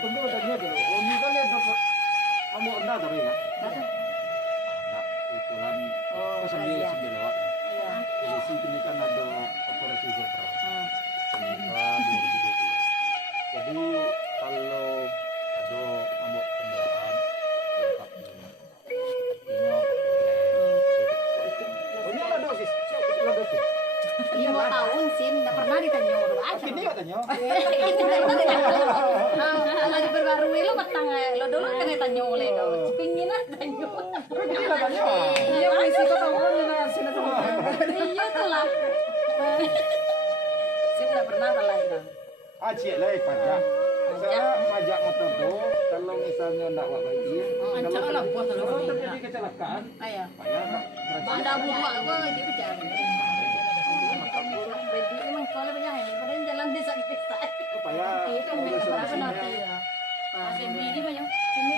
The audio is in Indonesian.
tunggu tanya dulu. Oh, ini kan lihat dokter. Kamu rendah tapi ya? Ada kebetulan sambil lewat. Iya. Jadi sini kan ada operasi zebra. Zebra 2020. Jadi kalau ada amuk kendaraan lengkap ini. Oh, ini ada dosis. Ada dosis. 5 tahun sih, nggak pernah ditanya orang aja. Ini nggak tanya. Kalau diperbarui lo petang lo dulu kan ditanya oleh lo. Pingin tanya. Ini nggak tanya. Iya, risiko kamu nggak sini tuh. Iya tuh lah. Sih nggak pernah kalah itu. Acik lah pajak. Saya pajak motor tuh kalau misalnya nggak bawa bagi, kalau terjadi kecelakaan, Ayo. bayar. Ada buah apa lagi bicara. Jadi emang kalau banyak ini, padahal jalan desa kita. Supaya Itu apa nanti ya? Assembly ini banyak. Ini